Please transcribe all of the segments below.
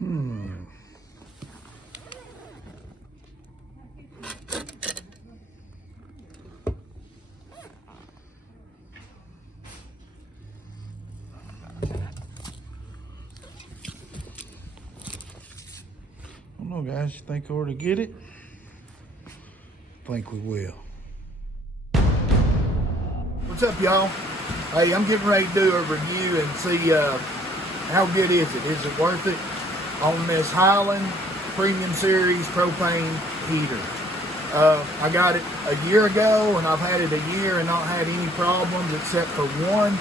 I don't know, guys. You think I ought to get it? I think we will. What's up, y'all? Hey, I'm getting ready to do a review and see how good is it. Is it worth it on this Hiland Premium Series propane heater? I got it a year ago, and I've had it a year and not had any problems except for one.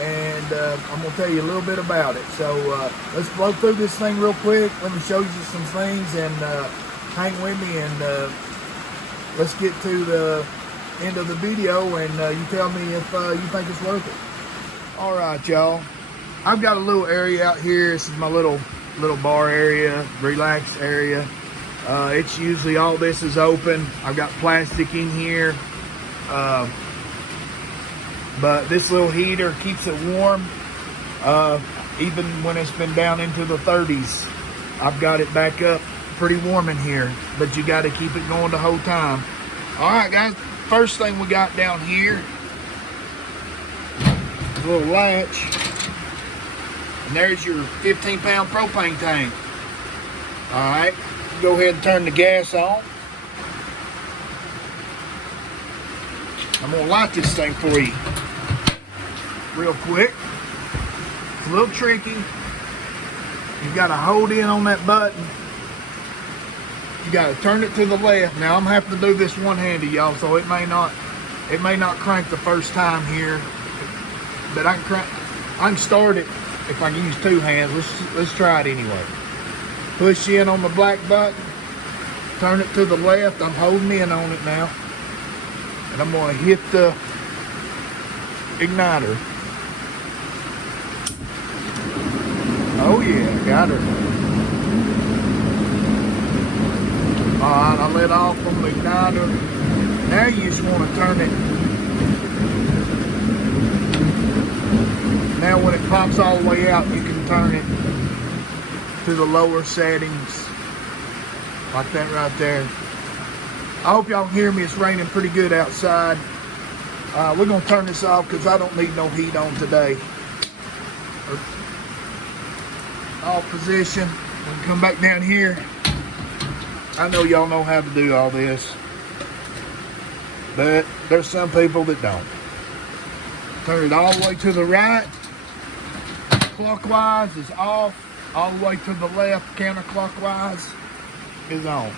And I'm gonna tell you a little bit about it. So let's blow through this thing real quick. Let me show you some things, and hang with me, and let's get to the end of the video, and you tell me if you think it's worth it. All right, y'all. I've got a little area out here. This is my little bar area, relaxed area. It's usually all this is open. I've got plastic in here. But this little heater keeps it warm, even when it's been down into the 30s. I've got it back up pretty warm in here, but you got to keep it going the whole time. All right, guys, first thing we got down here is a little latch, and there's your 15-pound propane tank. All right, go ahead and turn the gas on. I'm gonna light this thing for you real quick. It's a little tricky. You gotta hold in on that button. You gotta turn it to the left. Now I'm having to do this one-handed, y'all, so it may not crank the first time here, but I can start it if I can use two hands. Let's try it anyway. Push in on the black button, turn it to the left. I'm holding in on it now. And I'm gonna hit the igniter. Oh yeah, got her. All right, I let off from the igniter. Now you just wanna turn it. Now when it pops all the way out, you can turn it to the lower settings. Like that right there. I hope y'all can hear me. It's raining pretty good outside. We're gonna turn this off because I don't need no heat on today. Off position. We can come back down here. I know y'all know how to do all this, but there's some people that don't. Turn it all the way to the right. Clockwise is off. All the way to the left, counterclockwise, is on.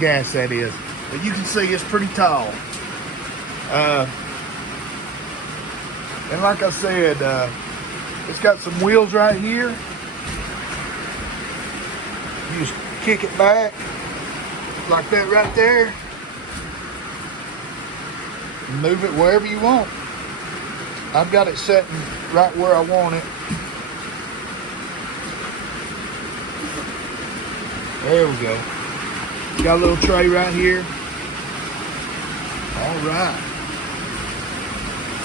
Gas, that is. But you can see it's pretty tall. And like I said, it's got some wheels right here. You just kick it back like that right there. And move it wherever you want. I've got it setting right where I want it. There we go. Got a little tray right here. All right.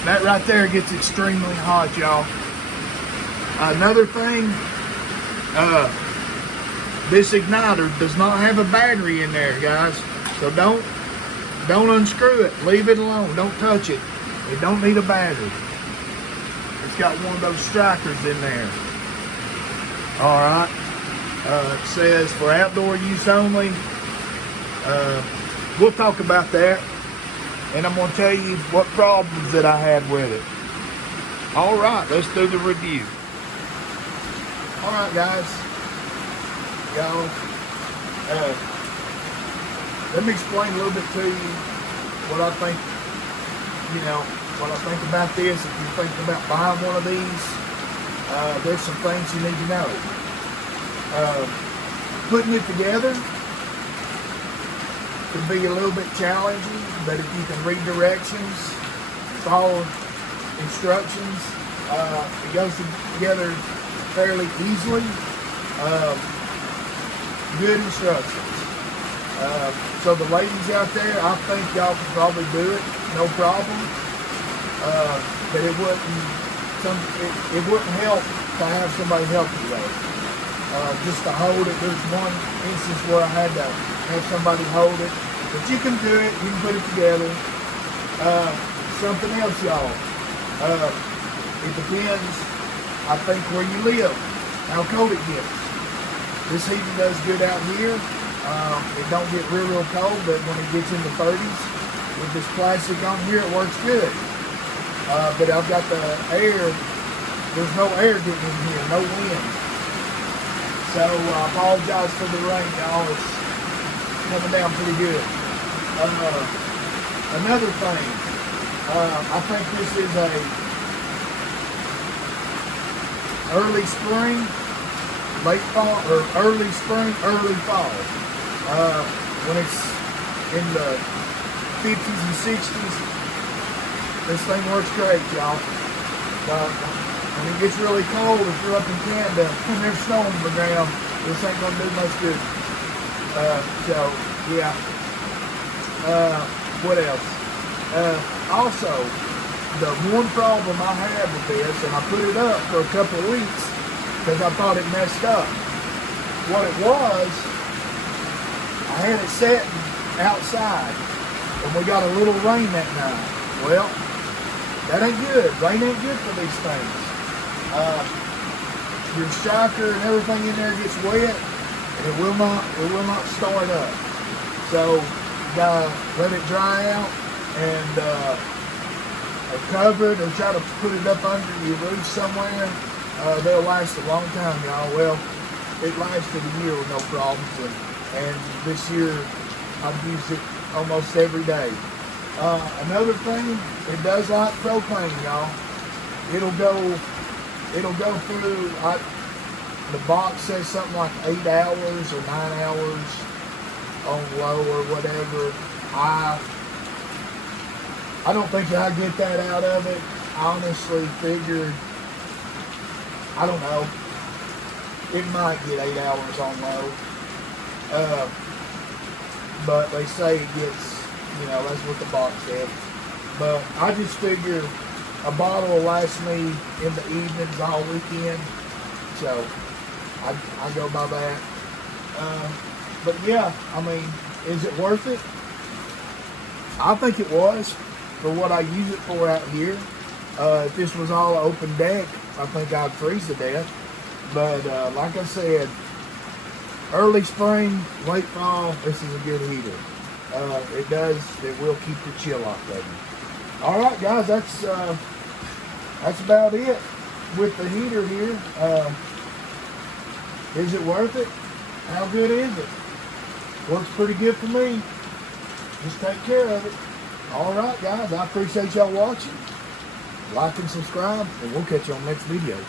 That right there gets extremely hot, y'all. Another thing, this igniter does not have a battery in there, guys. So don't unscrew it. Leave it alone. Don't touch it. It don't need a battery. It's got one of those strikers in there. All right. It says for outdoor use only. We'll talk about that, and I'm going to tell you what problems that I had with it. All right, let's do the review. All right, guys, y'all, let me explain a little bit to you what I think, what I think about this. If you're thinking about buying one of these, there's some things you need to know. Putting it together can be a little bit challenging, but if you can read directions, follow instructions, it goes together fairly easily. Good instructions. So the ladies out there, I think y'all can probably do it, no problem. But it wouldn't help to have somebody help you though. just to hold it. There's one instance where I had to have somebody hold it, but you can do it. You can put it together. Something else, y'all. It depends, I think, where you live, how cold it gets. This heater does good out here. It don't get real cold, but when it gets in the 30s, with this plastic on here, it works good. But I've got the air. There's no air getting in here, no wind. So I apologize for the rain, y'all. It's coming down pretty good. Another thing, I think this is a early spring, late fall, or early spring, early fall. When it's in the 50s and 60s, this thing works great, y'all. But when it gets really cold, if you're up in Canada and there's snow on the ground, this ain't gonna do much good. So yeah. What else? Also, the one problem I had with this, and I put it up for a couple of weeks because I thought it messed up. What it was, I had it sitting outside, and we got a little rain that night. Well, that ain't good. Rain ain't good for these things. Your shocker and everything in there gets wet, and it will not start up. So you gotta let it dry out and or cover it, or try to put it up under your roof somewhere. They'll last a long time, y'all. Well, it lasted a year with no problems, and this year I've used it almost every day. Another thing, it does like propane, y'all. It'll go through. The box says something like 8 hours or 9 hours on low or whatever. I don't think I get that out of it. I honestly figured, I don't know, it might get 8 hours on low. But they say it gets, that's what the box said. But I just figure a bottle will last me in the evenings all weekend. So I go by that. But yeah, I mean, is it worth it? I think it was for what I use it for out here. If this was all open deck, I think I'd freeze to death. But like I said, early spring, late fall, this is a good heater. It will keep the chill off of you. All right, guys, that's about it with the heater here. Is it worth it? How good is it? Works pretty good for me. Just take care of it. All right, guys, I appreciate y'all watching. Like and subscribe, and we'll catch you on next videos.